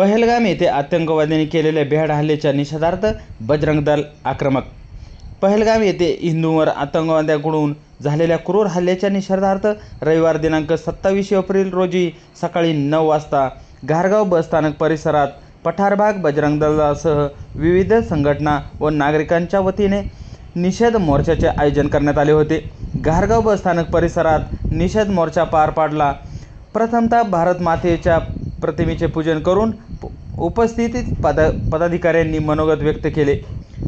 पहलगाम येथे आतंकवाद्यांनी केलेल्या भ्याड हल्ल्याच्या निषेधार्थ बजरंग दल आक्रमक. पहलगाम येथे हिंदूंवर आतंकवाद्यांकडून झालेल्या क्रूर हल्ल्याच्या निषेधार्थ रविवार दिनांक सत्तावीस एप्रिल रोजी सकाळी नऊ वाजता घारगाव बसस्थानक परिसरात पठारभाग बजरंग दलासह विविध संघटना व नागरिकांच्या वतीने निषेध मोर्चाचे आयोजन करण्यात आले होते. घारगाव बसस्थानक परिसरात निषेध मोर्चा पार पाडला. प्रथमतः भारत मातेच्या प्रतिमेचे पूजन करून उपस्थितीत उपस्थित पद पदाधिकाऱ्यांनी मनोगत व्यक्त केले.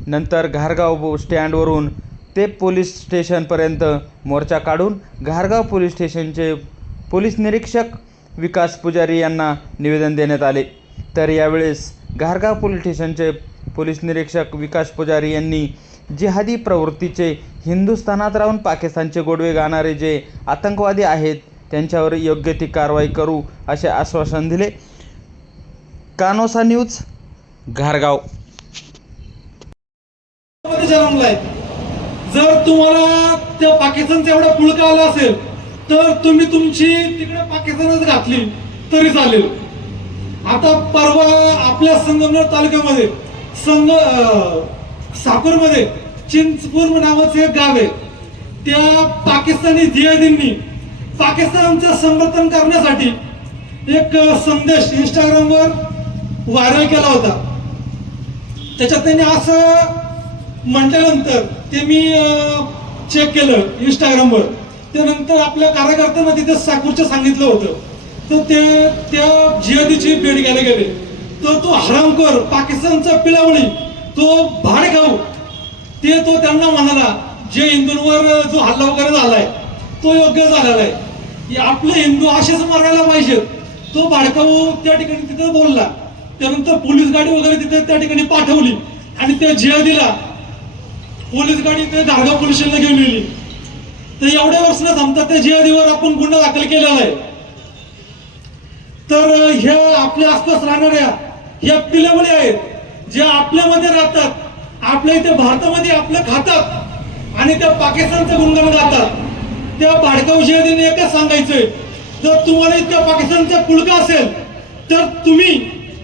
नंतर घारगाव स्टँडवरून ते पोलीस स्टेशनपर्यंत मोर्चा काढून घारगाव पोलीस स्टेशनचे पोलीस निरीक्षक विकास पुजारी यांना निवेदन देण्यात आले. तर यावेळेस घारगाव पोलीस स्टेशनचे पोलीस निरीक्षक विकास पुजारी यांनी जिहादी प्रवृत्तीचे हिंदुस्थानात राहून पाकिस्तानचे गोडवे गाणारे जे आतंकवादी आहेत त्यांच्यावर योग्य ती कारवाई करू असे आश्वासन दिले. कानोसा न्यूज घारगाव. जन्मलाय जर तुम्हाला त्या पाकिस्तानचा एवढा पुळका आला असेल तर तुम्ही तुमची तिकडे पाकिस्तानच घातली तरी चालेल. आता परवा आपल्या संगमनेर तालुक्यामध्ये संग साकूरमध्ये चिंचपूर नावाचं एक गाव आहे. त्या पाकिस्तानी जियादींनी पाकिस्तानचं समर्थन करण्यासाठी एक संदेश इंस्टाग्रामवर व्हायरल केला होता. त्याच्यात त्यांनी असं म्हटल्यानंतर ते मी चेक केलं इंस्टाग्रामवर त्यानंतर आपल्या कार्यकर्त्यांना तिथे साकूरचं सांगितलं होतं. तर ते त्या जिहादीची भेट घ्यायला गेले. तर तो हरामखोर पाकिस्तानचा पिलावळी तो भाड खाऊ. ते तो त्यांना म्हणाला जे हिंदूंवर जो हल्ला वगैरे झालाय तो योग्य झालेला आहे. आपले हिंदू असेच मारायला पाहिजेत. तो भाडकाऊ त्या ठिकाणी तिथं बोलला. त्यानंतर पोलीस गाडी वगैरे तिथे त्या ठिकाणी पाठवली आणि त्या जिहादीला पोलीस गाडी ते धारगाव पोलीस स्टेशनला घेऊन गेली तर एवढ्या वर्ष न थांबता त्या जिहादीवर आपण गुन्हा दाखल केलेला आहे. तर ह्या आपल्या आसपास राहणाऱ्या ह्या पिल्यामुळे आहेत जे आपल्यामध्ये राहतात आपल्या इथे भारतामध्ये आपलं खातात आणि त्या पाकिस्तानचं गुणगान गातात. त्या भाडकाव जिहादीने एकच सांगायचंय जर तुम्हाला इतक्या पाकिस्तानचा पुळका असेल तर तुम्ही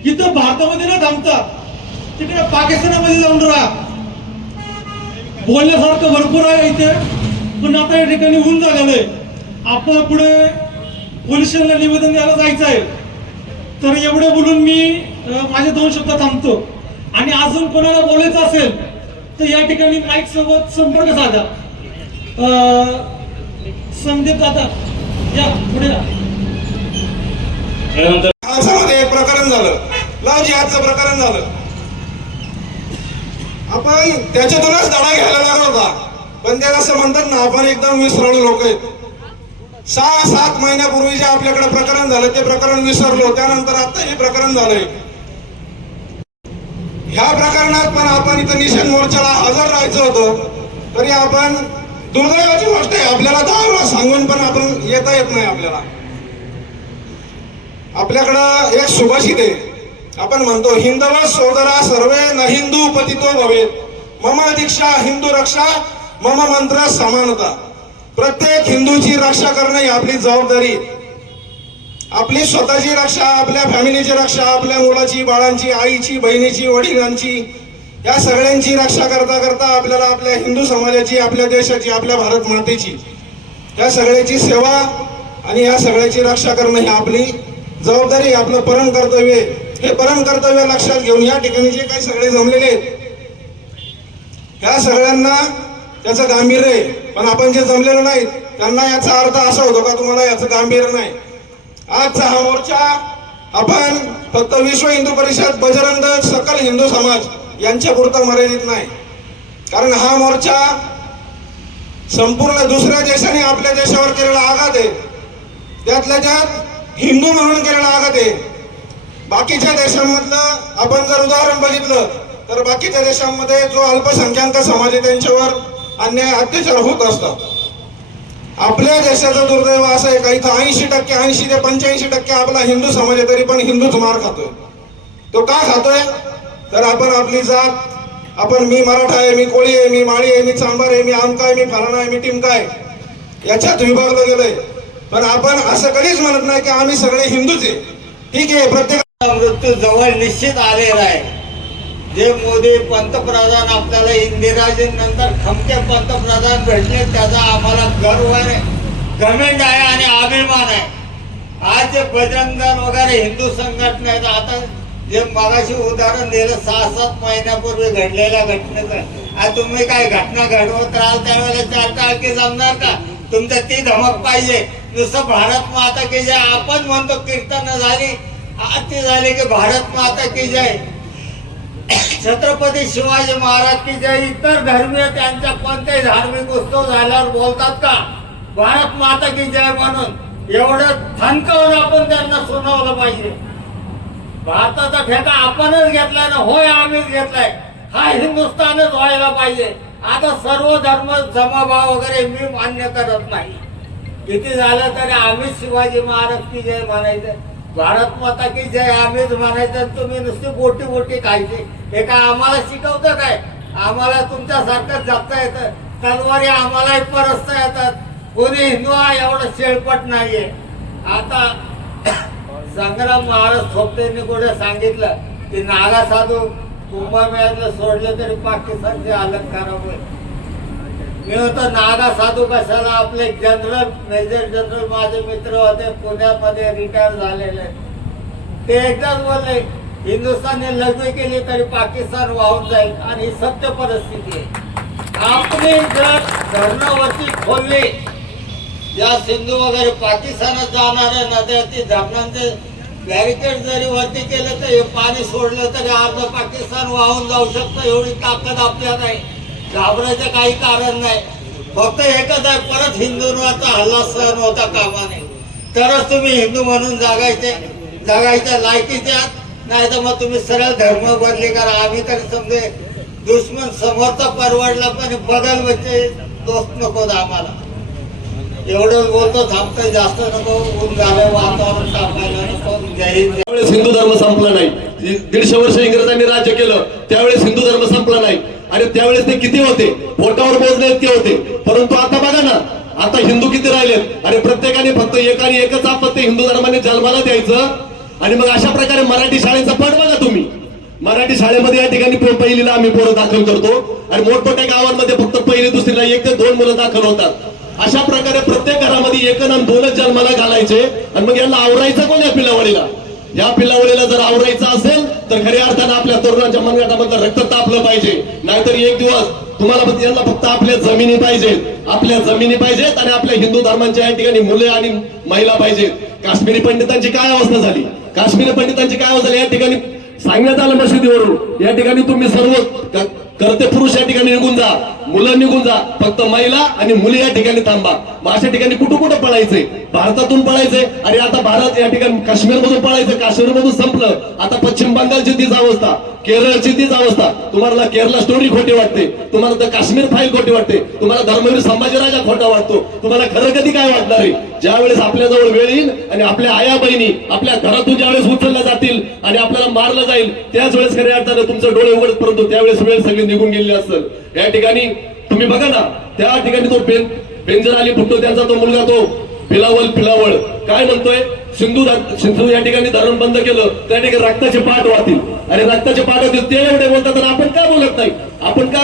इथं भारतामध्ये ना थांबता तिकडे पाकिस्तानामध्ये जाऊन राहा. बोलण्यासारखं भरपूर आहे इथे. पण आता या ठिकाणी होऊन झालेलं आहे आपण पुढे पोलिसांना स्टेशनला निवेदन द्यायला जायचं आहे. तर एवढं बोलून मी माझे दोन शब्द थांबतो. आणि अजून कोणाला बोलायचं असेल तर या ठिकाणी माईक सोबत संपर्क साधा. अं, संदीप दादा या पुढे या. आसामध्ये एक प्रकरण झालं लव आजचं प्रकरण झालं. आपण त्याच्यातूनच धडा घ्यायला लागला होता पण ते असं म्हणतात ना आपण एकदम विसरलो लोक आहेत. सहा सात महिन्यापूर्वी जे आपल्याकडे प्रकरण झालं ते प्रकरण विसरलो त्यानंतर आता हे प्रकरण झालंय. ह्या प्रकरणात पण आपण इथं निषेध मोर्चाला हजर राहायचं होतं. तरी आपण दुर्दैवाची गोष्ट आहे आपल्याला दहा वेळा सांगून पण आपण येता येत नाही आपल्याला. आपल्याकडं एक सुभाषित आहे. आपण म्हणतो हिंदव सोदरा सर्वे न हिंदू पतितो भवेत. मम दीक्षा हिंदू रक्षा मम मंत्र समानता. प्रत्येक हिंदूची रक्षा करणं ही आपली जबाबदारी. आपली स्वतःची रक्षा आपल्या फॅमिलीची रक्षा आपल्या मुलाची बाळांची आईची बहिणीची वडिलांची या सगळ्यांची रक्षा करता करता आपल्याला आपल्या हिंदू समाजाची आपल्या देशाची आपल्या भारत मातेची या सगळ्याची सेवा आणि या सगळ्याची रक्षा करणं ही आपली जबाबदारी आपलं परम कर्तव्य आहे. हे परम कर्तव्य लक्षात घेऊन या ठिकाणी जे काही सगळे जमलेले आहेत त्या सगळ्यांना त्याचं गांभीर्य आहे. पण आपण जे जमलेलो नाही त्यांना याचा अर्थ असा होतो का तुम्हाला याचं गांभीर्य नाही? आजचा हा मोर्चा आपण फक्त विश्व हिंदू परिषद बजरंग दल, सकल हिंदू समाज यांच्या पुरता मर्यादित नाही. कारण हा मोर्चा संपूर्ण दुसऱ्या देशाने आपल्या देशावर केलेला आघात आहे. त्यातल्या त्यात हिंदू म्हणून केलेला आघात आहे. बाकीच्या देशांमधलं आपण जर उदाहरण बघितलं तर बाकीच्या देशांमध्ये जो अल्पसंख्याक समाज आहे त्यांच्यावर अन्याय अत्याचार होत असतात. आपल्या देशाचं दुर्दैव असं आहे का इथं ऐंशी टक्के ऐंशी ते पंच्याऐंशी टक्के आपला हिंदू समाज आहे तरी पण हिंदूच मार खातोय. तो का खातोय? तर आपण आपली जात आपण मी मराठा आहे मी कोळी आहे मी माळी आहे मी चांबार आहे मी आमका आहे मी फलाना आहे मी टिमका आहे. याच्यात विभागलं गेलंय. पण आपण असं कधीच म्हणत नाही की आम्ही सगळे हिंदूच आहे. ठीक आहे प्रत्येक मृत्यू जवळ निश्चित आलेला आहे. जे मोदी पंतप्रधान आपल्याला इंदिराजी नंतर खमके पंतप्रधान भेटले त्याचा आम्हाला गर्व आहे. घमेंड आहे आणि अभिमान आहे. आज जे बजरंग दल वगैरे हिंदू संघटना आहेत आता जे मगाशी उदाहरण दिलं सहा सात महिन्यापूर्वी घडलेल्या घटनेचं. आज तुम्ही काय घटना घडवत राहाल त्यावेळेला चार टाळकी जमणार का? तुमच्या ती धमक पाहिजे. नुसतं भारत माता की जे आपण म्हणतो कीर्तन झाली. ते झाले की भारत माता की जय. छत्रपती शिवाजी महाराज की जय. इतर धर्मीय त्यांचा कोणत्याही धार्मिक उत्सव झाल्यावर बोलतात का? भारत माता की जय म्हणून. एवढं थनकावून आपण त्यांना सुनावलं पाहिजे. भारताचा ठेका आपणच घेतलाय ना होय आम्हीच घेतलाय. हा हिंदुस्थानच व्हायला पाहिजे. आता सर्व धर्म समभाव वगैरे मी मान्य करत नाही. किती झालं तरी आम्हीच शिवाजी महाराज की जय म्हणायचं. भारत माता की जय आम्हीच म्हणायचं तुम्ही नुसती बोटी बोटी खायची. हे काय आम्हाला शिकवतं काय? आम्हाला तुमच्यासारखं जगता येतं. तलवारी आम्हालाही परसता येतात. कोणी हिंदू हा एवढं शेळपट नाहीये. आता संग्राम महाराज थोपटेंनी कुठे सांगितलं? की नागा साधू कुंभमेळ्यातलं सोडलं तरी पाकिस्तानचे हालत होईल मी होतो नागा साधू कशाला? आपले जनरल मेजर जनरल माझे मित्र होते पुण्यामध्ये रिटायर झालेले. ते एकदाच बोलले हिंदुस्थानने लग्न केली तरी पाकिस्तान वाहून जाईल आणि ही सत्य परिस्थिती आहे. आपली जर धरणावरती खोलली या सिंधू वगैरे पाकिस्तानात जाणाऱ्या नद्यावरती धरणांचे बॅरिकेड जरी वरती केलं तर हे पाणी सोडलं तरी अर्ध पाकिस्तान वाहून जाऊ शकतं एवढी ताकद आपल्यात आहे. घाबरायचं काही कारण नाही. फक्त एकच आहे परत हिंदूंवरचा हल्ला सहन होता कामा नये तरच तुम्ही हिंदू म्हणून जागायचे जगायच्या लायकीचे आहात. नाही तर मग तुम्ही सरळ धर्म बदली करा. आम्ही तर समजे दुश्मन समोरचा परवडला पण बदल म्हणजे दोस्त नको आम्हाला. एवढं बोलतो थांबतोय जास्त नको. ऊन झालं वातावरण तापायला नको. जय त्यावेळेस हिंदू धर्म संपला नाही. दीडशे वर्ष इंग्रजांनी राज्य केलं त्यावेळेस हिंदू धर्म संपला नाही. आणि त्यावेळेस ते किती होते? बोटावर मोजले इतके होते. परंतु आता बघा ना आता हिंदू किती राहिलेत? आणि प्रत्येकाने फक्त एक आणि एकच आपत्ती हिंदू धर्माने जन्माला द्यायचं. आणि मग अशा प्रकारे मराठी शाळेचा पट बघा तुम्ही. मराठी शाळेमध्ये या ठिकाणी पहिलीला आम्ही पोरं दाखल करतो. आणि मोठमोठ्या गावांमध्ये फक्त पहिली दुसरीला एक ते दोन मुलं दाखल होतात. अशा प्रकारे प्रत्येक घरामध्ये एक आणि दोनच जन्माला घालायचे. आणि मग यांना आवरायचं कोण या पिलावळीला या पिलावळीला जर आवरायचं असेल तर खऱ्या अर्थानं आपल्या तरुणाच्या मनगटामधलं रक्त तापलं पाहिजे. नाहीतर एक दिवस तुम्हाला यांना फक्त आपल्या जमिनी पाहिजेत आपल्या जमिनी पाहिजेत आणि आपल्या हिंदू धर्मांच्या या ठिकाणी मुले आणि महिला पाहिजेत. काश्मीरी पंडितांची काय अवस्था झाली? काश्मीरी पंडितांची काय अवस्था झाली? या ठिकाणी सांगण्यात आलं मशिदीवरून. या ठिकाणी तुम्ही सर्व करते पुरुष या ठिकाणी निघून जा मुलं निघून जा फक्त महिला आणि मुली या ठिकाणी थांबा. मग अशा ठिकाणी कुठं कुठं पळायचंय? भारतातून पळायचंय आणि आता भारत या ठिकाणी काश्मीर मधून पळायचं काश्मीर मधून संपलं. आता पश्चिम बंगालची तीच अवस्था केरळची तीच अवस्था. तुम्हाला केरला स्टोरी खोटी वाटते. तुम्हाला तर काश्मीर फाईल खोटी वाटते. तुम्हाला धर्मवीर संभाजीराजा खोटा वाटतो. तुम्हाला खरं कधी काय वाटणार आहे? ज्यावेळेस आपल्याजवळ वेळ येईल आणि आपल्या आया बहिणी आपल्या घरातून ज्यावेळेस उचलल्या जातील आणि आपल्याला मारलं जाईल त्याच वेळेस खऱ्या अर्थानं तुमचं डोळे उघडत परंतु त्यावेळेस वेळ सगळी निघून गेलेले असत या ठिकाणी तुम्ही बघा ना त्या ठिकाणी तो पेन पेंजर आली भुट्टो त्यांचा तो मुलगा तो पिलावल पिलावळ. काय म्हणतोय? सिंधू सिंधू या ठिकाणी धरण बंद केलं त्या ठिकाणी रक्ताचे पाठ वाहतील. आणि रक्ताचे पाठ होतील ते एवढे बोलतात तर आपण का बोलत नाही? आपण का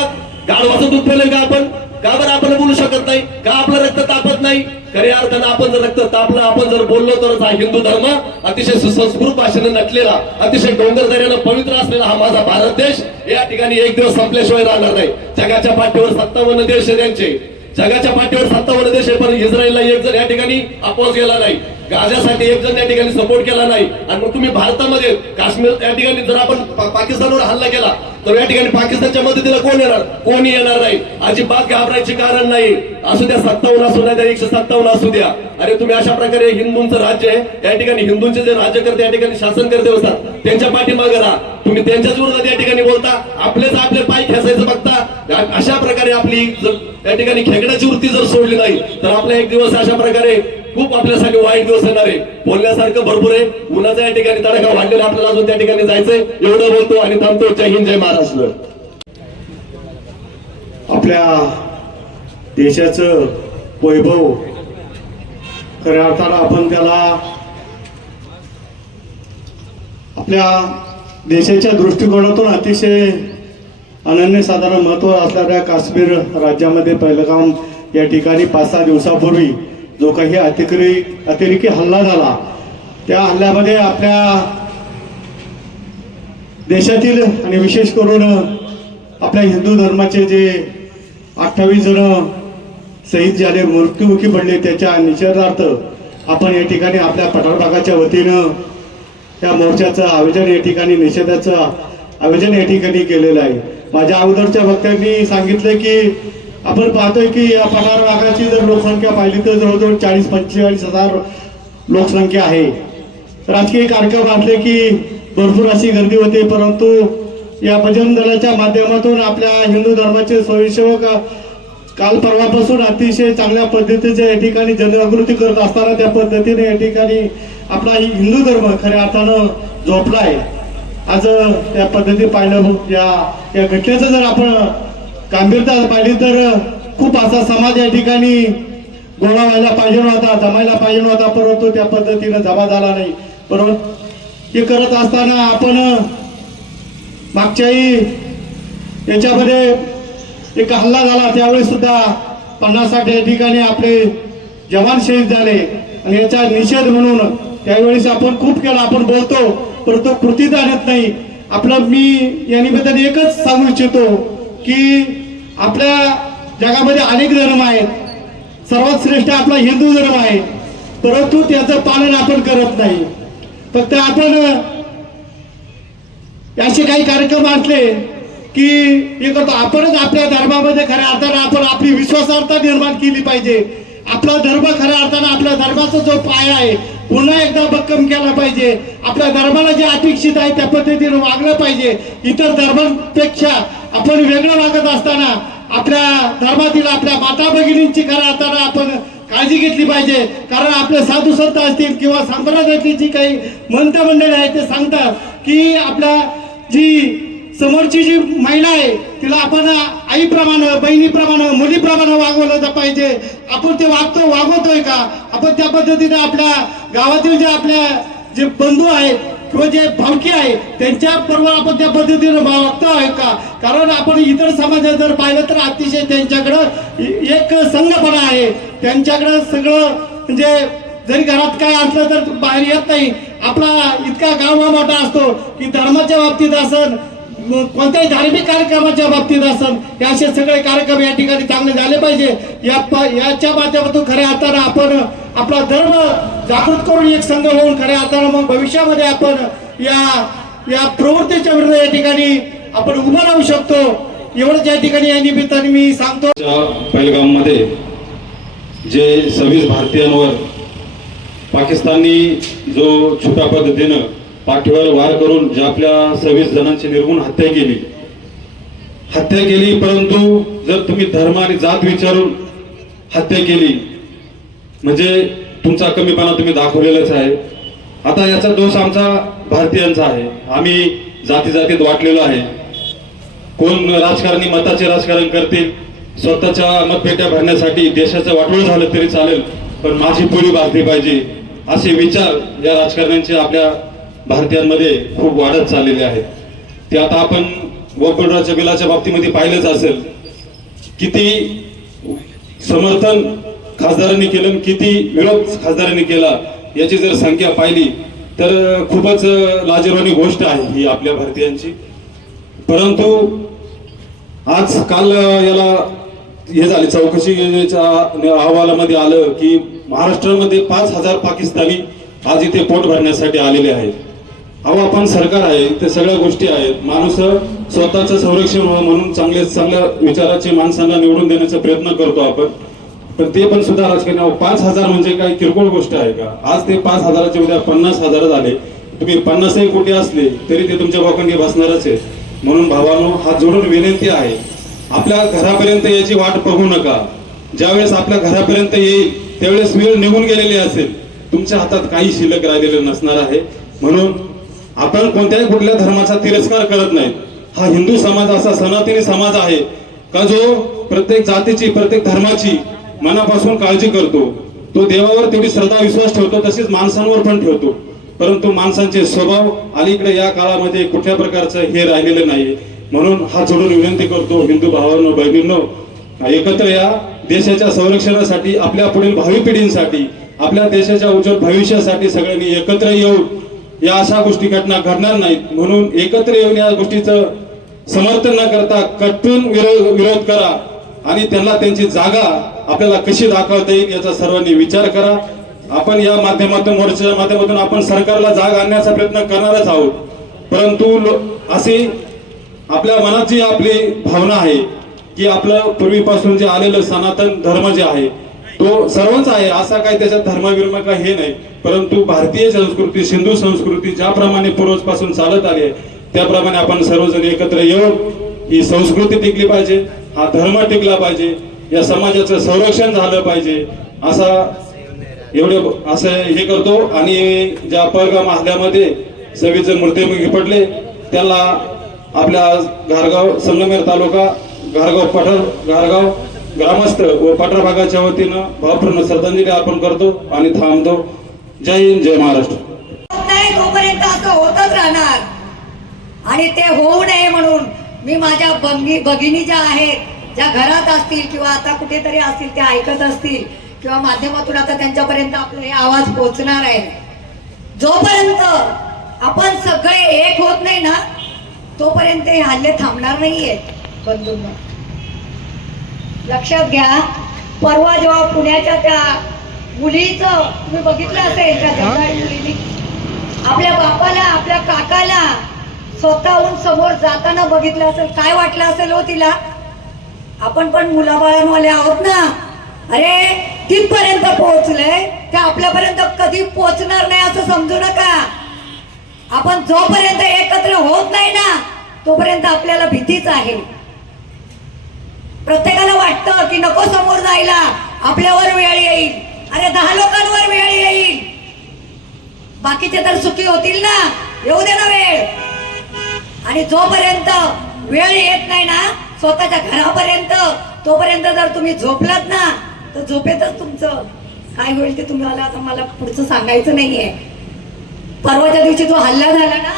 गाढवाचं वाचत पेलंय का आपण? का बरं आपण बोलू शकत नाही. का आपलं रक्त तापत नाही? खऱ्या अर्थानं आपण जर रक्त तापलं आपण जर बोललो तरच हा हिंदू धर्म अतिशय सुसंस्कृत भाषेने नटलेला अतिशय डोंगर दर्यानं पवित्र असलेला हा माझा भारत देश या ठिकाणी एक दिवस संपल्याशिवाय राहणार नाही. जगाच्या पाठीवर सत्तावन्न देश आहे त्यांचे जगाच्या पाठीवर सत्तावन्न देश आहे पण इस्रायलला एक जण या ठिकाणी अपोज गेला नाही. गाजासाठी एक जण या ठिकाणी सपोर्ट केला नाही. आणि मग तुम्ही भारतामध्ये काश्मीर त्या ठिकाणी जर आपण पाकिस्तानवर हल्ला केला तर या ठिकाणी पाकिस्तानच्या मदतीला कोण येणार? कोणी येणार नाही. अजिबात घाबरायचे कारण नाही. असू द्या सत्तावन्न असू द्या एकशे सत्तावन्न असू द्या. अरे तुम्ही अशा प्रकारे हिंदूंचं राज्य आहे. या ठिकाणी हिंदूंचे जे राज्यकर्ते या ठिकाणी शासन करते असतात त्यांच्या पाठीमागे राहा. तुम्ही त्यांच्याच विरोधात या ठिकाणी बोलता. आपलेच आपले पाय खेचायचं बघता. अशा प्रकारे आपली जर त्या ठिकाणी खेकड्याची वृत्ती जर सोडली नाही तर आपला एक दिवस अशा प्रकारे खूप आपल्यासाठी वाईट दिवस येणार आहे. बोलण्यासारखं भरपूर आहे. उन्हाचा या ठिकाणी तडका वाढलेला आपल्याला अजून त्या ठिकाणी जायचंय. एवढं बोलतो आणि थांबतो. जय हिंद जय महाराष्ट्र. आपल्या देशाचं वैभव खऱ्या अर्थानं आपण त्याला आपल्या देशाच्या दृष्टिकोनातून अतिशय अनन्यसाधारण महत्त्व असणाऱ्या काश्मीर राज्यामध्ये पहिलं काम या ठिकाणी पाच सहा दिवसापूर्वी जो काही अतिक्री अतिरेकी हल्ला झाला त्या हल्ल्यामध्ये आपल्या देशातील आणि विशेष करून आपल्या हिंदू धर्माचे जे अठ्ठावीस जण शहीद झाले मृत्युमुखी पडले त्याच्या निषेधार्थ आपण या ठिकाणी आपल्या पठारभागाच्या वतीनं त्या मोर्चाचं आयोजन या ठिकाणी निषेधाचं आयोजन या ठिकाणी केलेलं आहे. माझ्या अगोदरच्या वक्त्यांनी सांगितलं की आपण पाहतोय की या पठार भागाची जर लोकसंख्या पाहिली तर जवळजवळ चाळीस पंचेचाळीस हजार लोकसंख्या आहे. राजकीय कार्यक्रम असले की भरपूर अशी गर्दी होते परंतु या भजन दलाच्या माध्यमातून आपल्या हिंदू धर्माचे स्वयंसेवक काल परवापासून अतिशय चांगल्या पद्धतीचे या ठिकाणी जनजागृती करत असताना त्या पद्धतीने या ठिकाणी आपला हिंदू धर्म खऱ्या अर्थानं आहे आज त्या पद्धती पाहिलं या या घटनेचं जर आपण गंभीरता पाहिली तर खूप असा समाज या ठिकाणी गोळा व्हायला पाहिजे नव्हता जमायला पाहिजे नव्हता परंतु त्या पद्धतीनं जमा झाला नाही. परंतु हे करत असताना आपण मागच्याही याच्यामध्ये एक हल्ला झाला त्यावेळी सुद्धा पन्नास साठ या ठिकाणी आपले जवान शहीद झाले. आणि याचा निषेध म्हणून त्यावेळेस आपण खूप केला आपण बोलतो परंतु कृतीत आणत नाही. आपलं मी या निमित्ताने एकच सांगू इच्छितो की आपल्या जगामध्ये अनेक धर्म आहेत. सर्वात श्रेष्ठ आपला हिंदू धर्म आहे. परंतु त्याचं पालन आपण करत नाही. फक्त आपण असे काही कार्यक्रम असले की हे करतो. आपणच आपल्या धर्मामध्ये खऱ्या अर्थानं आपण आपली विश्वासार्हता निर्माण केली पाहिजे. आपला धर्म खऱ्या अर्थानं आपल्या धर्माचा जो पाया आहे पुन्हा एकदा भक्कम केला पाहिजे. आपल्या धर्माला जे अपेक्षित आहे त्या पद्धतीने वागलं पाहिजे. इतर धर्मांपेक्षा आपण वेगळं वागत असताना आपल्या धर्मातील आपल्या माता भगिनींची खरं असताना आपण काळजी घेतली पाहिजे. कारण आपले साधू संत असतील किंवा संप्रदायातली जी काही मंत मंडळी आहेत ते सांगतात की आपल्या जी समोरची जी महिला आहे तिला आपण आईप्रमाणे बहिणीप्रमाणे मुलीप्रमाणे वागवलं पाहिजे. आपण ते वागतो वागवतोय का? आपण त्या पद्धतीने आपल्या गावातील जे आपल्या जे बंधू आहेत किंवा जे भावकी आहे त्यांच्या बरोबर आपण त्या पद्धतीने वागतो आहे का? कारण आपण इतर समाजात जर पाहिलं तर अतिशय त्यांच्याकडं एक संघपणा आहे. त्यांच्याकडं सगळं म्हणजे जरी घरात काय असलं तर बाहेर येत नाही. आपला इतका गाव हा मोठा असतो की धर्माच्या बाबतीत असन कोणत्याही धार्मिक कार्यक्रमाच्या बाबतीत असन हे असे सगळे कार्यक्रम या ठिकाणी चांगले झाले पाहिजे. या याच्या माध्यमातून खऱ्या अर्थानं आपण आपला धर्म जागृत करून एक संघ होऊन खऱ्या अर्थानं मग भविष्यामध्ये आपण या या प्रवृत्तीच्या विरुद्ध या ठिकाणी आपण उभं राहू शकतो. एवढंच या ठिकाणी या निमित्ताने मी सांगतो. पहलगाममध्ये जे सव्वीस भारतीयांवर पाकिस्तानी जो छुप्या पद्धतीनं पाठीवर वार करून जे आपल्या सव्वीस जणांची निर्गुण हत्या केली. हत्या केली परंतु जर तुम्ही धर्म आणि जात विचारून हत्या केली म्हणजे तुमचा कमीपणा तुम्ही दाखवलेलाच आहे. आता याचा दोष आमचा भारतीयांचा आहे. आम्ही जाती जातीत वाटलेलो आहे. कोण राजकारणी मताचे राजकारण करतील स्वतःच्या मतपेट्या भरण्यासाठी देशाचं वाटोळ झालं तरी चालेल पण माझी पोळी भाजली पाहिजे असे विचार या राजकारण्यांचे आपल्या भारतीयांमध्ये खूप वाढत चाललेले आहेत ते आता आपण वोकडाच्या बिलाच्या बाबतीमध्ये पाहिलंच असेल. किती समर्थन खासदारांनी केलं किती विरोध खासदारांनी केला याची जर संख्या पाहिली तर खूपच लाजीरवाणी गोष्ट आहे ही आपल्या भारतीयांची. परंतु आज काल याला हे झाले चौकशीच्या अहवालामध्ये आलं की महाराष्ट्रामध्ये पाच हजार पाकिस्तानी आज इथे पोट भरण्यासाठी आलेले आहेत. अहो आपण सरकार आहे ते सगळ्या गोष्टी आहेत. माणूस स्वतःचं संरक्षण व्हावं म्हणून चांगले चांगल्या विचाराचे माणसांना निवडून देण्याचा प्रयत्न करतो आपण. पण ते पण सुद्धा राजकारणी पाच हजार म्हणजे काय किरकोळ गोष्ट आहे का? आज ते पाच हजाराचे उद्या पन्नास हजार झाले. तुम्ही पन्नासही कोटी असले तरी ते तुमच्या वाकंडी बसणारच आहे म्हणून भावानो हात जोडून विनंती आहे. आपल्या घरापर्यंत याची वाट बघू नका. ज्यावेळेस आपल्या घरापर्यंत येईल त्यावेळेस वेळ निघून गेलेली असेल. तुमच्या हातात काही शिल्लक राहिलेलं नसणार आहे. म्हणून आपण कोणत्याही कुठल्या धर्माचा तिरस्कार करत नाही. हा हिंदू समाज असा सनातनी समाज आहे. का जो प्रत्येक जातीची प्रत्येक धर्माची मनापासून काळजी करतो. तो देवावर तेवढी श्रद्धा विश्वास ठेवतो तसेच माणसांवर पण ठेवतो. परंतु माणसांचे स्वभाव अलीकडे या काळामध्ये कुठल्या प्रकारचं हे राहिलेलं नाही म्हणून हा जोडून विनंती करतो हिंदू भावांनो बहिणींनो एकत्र या देशाच्या संरक्षणासाठी आपल्या पुढील भावी पिढींसाठी आपल्या देशाच्या उज्ज्वल भविष्यासाठी सगळ्यांनी एकत्र येऊन या अशा गोष्टी घटना घडणार नाहीत. म्हणून एकत्र येऊन या गोष्टीचं समर्थन न करता कटून विरोध विरोध करा आणि त्यांना त्यांची जागा आपल्याला कशी दाखवता येईल याचा सर्वांनी विचार करा. आपण या माध्यमातून मोर्चाच्या माध्यमातून आपण सरकारला जाग आणण्याचा प्रयत्न करणारच आहोत. परंतु लो- अशी आपल्या मनात जी आपली भावना आहे की आपलं पूर्वीपासून जे आलेलं सनातन धर्म जे आहे तो सर्वच आहे असा काही त्याच्यात धर्मविर्म काही हे नाही. परंतु भारतीय संस्कृती सिंधू संस्कृती ज्याप्रमाणे पूर्वजपासून चालत आली आहे त्याप्रमाणे आपण सर्वजण एकत्र येऊन ही संस्कृती टिकली पाहिजे हा धर्म टिकला पाहिजे या समाजाचं संरक्षण झालं पाहिजे असा एवढे असं हे करतो. आणि ज्या परगाम हल्ल्यामध्ये सगळेच मृत्युमुखी पडले त्याला आपल्या घारगाव संगमेर तालुका घारगाव पठार घारगाव ग्रामस्थ व पटरा भागाच्या वतीनं भावपूर्ण श्रद्धांजली अर्पण करतो आणि थांबतो. जय हिंद जय महाराष्ट्र. नाही तोपर्यंत असं होतच राहणार. आणि ते होऊ नये म्हणून मी माझ्या बंगी भगिनी ज्या आहेत ज्या घरात असतील किंवा आता कुठेतरी असतील त्या ऐकत असतील किंवा माध्यमातून आता त्यांच्यापर्यंत आपला हे आवाज पोहोचणार आहे. जोपर्यंत आपण सगळे एक होत नाही ना तोपर्यंत हे हल्ले थांबणार नाहीये बंधूंना. लक्षात घ्या. परवा जेव्हा पुण्याच्या त्या मुलीचं तुम्ही बघितलं असेल त्या मुलीने? आपल्या बापाला आपल्या काकाला स्वतःहून समोर जाताना बघितलं असेल. काय वाटलं असेल हो तिला? आपण पण मुलाबाळांवाले आहोत ना? अरे तिथपर्यंत पोहोचलंय. ते आपल्यापर्यंत कधी पोहोचणार नाही असं समजू नका. आपण जोपर्यंत एकत्र होत नाही ना तोपर्यंत आपल्याला भीतीच आहे. प्रत्येकाला वाटतं की नको समोर जायला. आपल्यावर वेळ येईल. अरे दहा लोकांवर वेळ येईल. बाकीचे तर सुखी होतील ना? येऊ दे ना वेळ. आणि जोपर्यंत वेळ येत नाही ना स्वतःच्या घरापर्यंत तोपर्यंत जर तुम्ही झोपलात ना तर झोपेतच तुमचं काय होईल ते तुम्हाला आता मला पुढचं सांगायचं नाहीये. परवाच्या दिवशी जो हल्ला झाला ना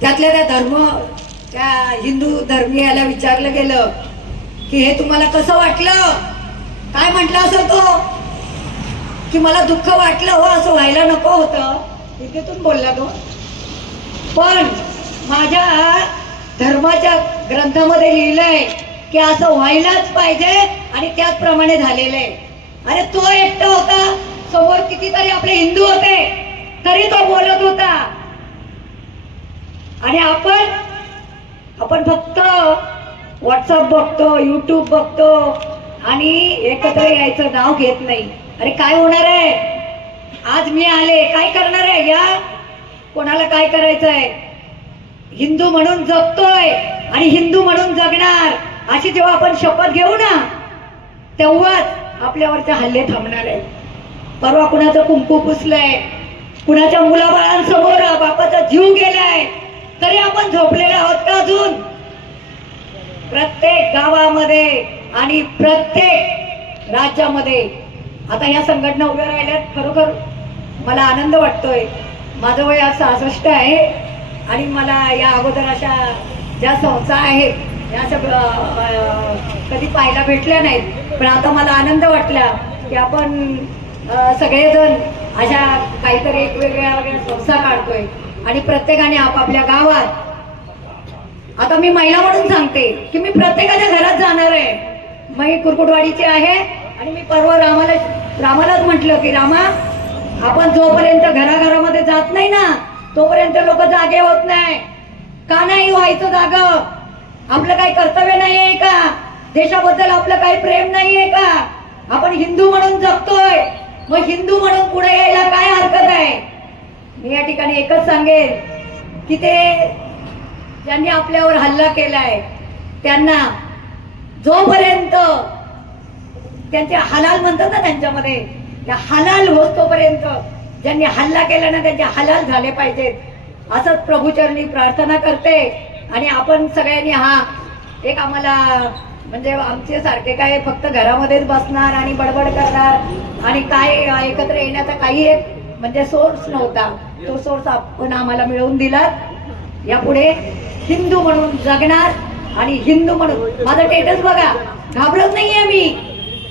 त्यातल्या त्या धर्म त्या हिंदू धर्मीयाला विचारलं गेलं की हे तुम्हाला कसं वाटलं? काय म्हटलं असेल तो? की मला दुःख वाटलं हो असं व्हायला नको होतं. इथेतून बोलला तो. पण माझ्या धर्माच्या ग्रंथामध्ये लिहिलंय की असं व्हायलाच पाहिजे आणि त्याचप्रमाणे झालेलं आहे अरे तो एकटा होता. समोर कितीतरी आपले हिंदू होते. तरी तो बोलत होता. आणि आपण आपण फक्त व्हॉट्सअप बघतो युट्यूब बघतो आणि एकत्र यायचं नाव घेत नाही. अरे काय होणार आहे? आज मी आले काय करणार आहे या? कोणाला काय करायचं आहे हिंदू म्हणून जगतोय आणि हिंदू म्हणून जगणार. अशी जेव्हा आपण शपथ घेऊ ना तेव्हाच आपल्यावरचे हल्ले थांबणार आहेत. परवा कुणाचं कुंकू पुसलंय कुणाच्या मुलाबाळांसमोर बापाचा जीव गेलाय तरी आपण झोपलेले आहोत का अजून? प्रत्येक गावामध्ये आणि प्रत्येक राज्यामध्ये. आता ह्या संघटना उभ्या राहिल्यात खरोखर मला आनंद वाटतोय. माझं वय आज सहासष्ट आहे आणि मला या अगोदर अशा ज्या संस्था आहेत या अशा कधी पाहायला भेटल्या नाहीत. पण आता मला आनंद वाटला की आपण सगळेजण अशा काहीतरी एक वेगळ्या वेगळ्या संस्था काढतोय. आणि प्रत्येकाने आपापल्या गावात आता मी महिला म्हणून सांगते की मी प्रत्येकाच्या घरात जाणार आहे. मी कुरकुटवाडीची आहे आणि मी परवा रामाला रामालाच म्हटलं की रामा आपण जोपर्यंत घराघरामध्ये जात नाही ना तोपर्यंत लोक जागे होत नाही. का नाही व्हायचं जाग? आपलं काही कर्तव्य नाही आहे का? देशाबद्दल आपलं काही प्रेम नाही आहे का? आपण हिंदू म्हणून जगतोय. मग हिंदू म्हणून पुढे यायला काय हरकत आहे? मी या ठिकाणी एकच सांगेन की ते ज्यांनी आपल्यावर हल्ला केलाय त्यांना जोपर्यंत त्यांचे हलाल म्हणतात ना त्यांच्यामध्ये त्या हलाल होतोपर्यंत ज्यांनी हल्ला केला ना त्यांचे हलाल झाले पाहिजेत. असंच प्रभूचरणी प्रार्थना करते आणि आपण सगळ्यांनी हा एक आम्हाला म्हणजे आमचे सारखे काय फक्त घरामध्येच बसणार आणि बडबड करणार आणि काय एकत्र येण्याचा काही एक म्हणजे सोर्स नव्हता. तो सोर्स आपण आम्हाला मिळवून दिलात. यापुढे हिंदू म्हणून जगणार आणि हिंदू म्हणून. माझं टेटस बघा. घाबरत नाहीये मी.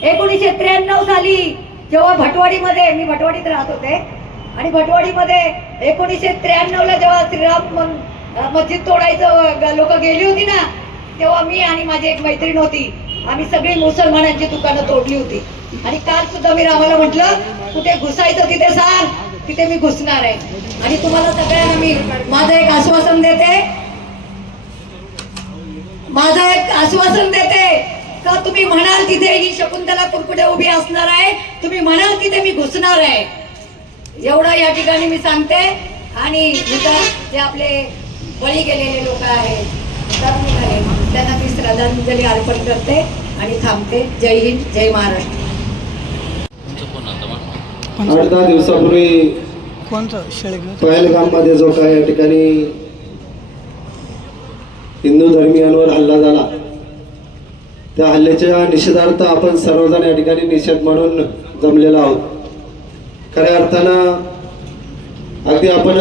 एकोणीसशे त्र्याण्णव साली जेव्हा भटवाडीमध्ये मी भटवाडीत राहत होते आणि भटवाडीमध्ये एकोणीसशे त्र्याण्णवला जेव्हा श्रीराम मस्जिद तोडायचं लोक गेली होती ना तेव्हा मी आणि माझी एक मैत्रीण होती. आम्ही सगळी मुसलमानांची दुकानं तोडली होती. आणि काल सुद्धा मी रामाला म्हटलं कुठे घुसायचं तिथे सांग. तिथे मी घुसणार आहे. आणि तुम्हाला सगळ्यांना मी माझं एक आश्वासन देते. माझं एक आश्वासन देते. का तुम्ही म्हणाल तिथे ही शकुंतला कुरकुटे उभी असणार आहे? तुम्ही म्हणाल तिथे मी घुसणार आहे. एवढं या ठिकाणी मी सांगते. आणि इथं जे आपले बळी गेलेले लोक आहेत त्यांना मी श्रद्धांजली अर्पण करते आणि थांबते. जय हिंद जय महाराष्ट्र. आठ दहा दिवसापूर्वी पहलगाममध्ये जो काय या ठिकाणी हिंदू धर्मियांवर हल्ला झाला. त्या हल्ल्याच्या निषेधार्थ आपण सर्वजण या ठिकाणी निषेध म्हणून जमलेलो आहोत. खऱ्या अर्थानं अगदी आपण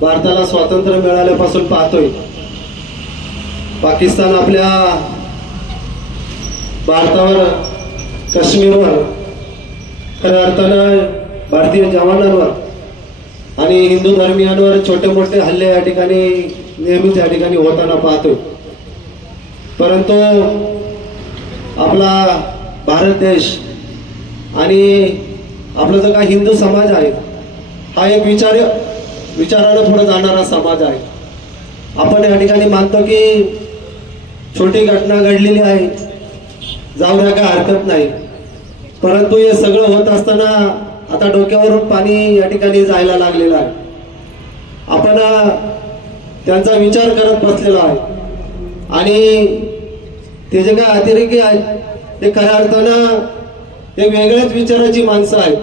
भारताला स्वातंत्र्य मिळाल्यापासून पाहतोय. पाकिस्तान आपल्या भारतावर काश्मीरवर खऱ्या अर्थानं भारतीय जवानांवर आणि हिंदू धर्मियांवर छोटे मोठे हल्ले या ठिकाणी नेहमीच या ठिकाणी होताना पाहतो परंतु आपला भारत देश आणि आपला जो काय हिंदू समाज आहे हा एक विचार विचारानं पुढे जाणारा समाज आहे. आपण या ठिकाणी मानतो की छोटी घटना घडलेली आहे जाऊ द्या काय हरकत नाही. परंतु हे सगळं होत असताना आता डोक्यावरून पाणी या ठिकाणी जायला लागलेलं आहे. आपण त्यांचा विचार करत बसलेला आहे. आणि ते जे काय अतिरेकी आहेत ते खऱ्या अर्थानं हे वेगळ्याच विचाराची माणसं आहेत.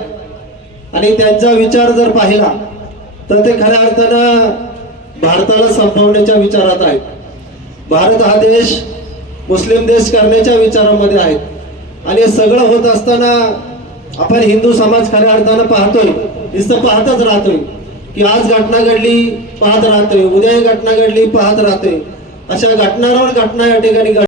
आणि त्यांचा विचार जर पाहिला तर ते खऱ्या अर्थानं भारताला संपवण्याच्या विचारात आहेत. भारत हा देश मुस्लिम देश करण्याच्या विचारामध्ये आहेत आणि हे सगळं होत असताना आपण हिंदू समाज खऱ्या अर्थानं पाहतोय नुसतं पाहतच राहतोय. की आज घटना घडली पाहत राहतोय. उद्या ही घटना घडली पाहत राहतोय. अशा घटनावर घटना या ठिकाणी घड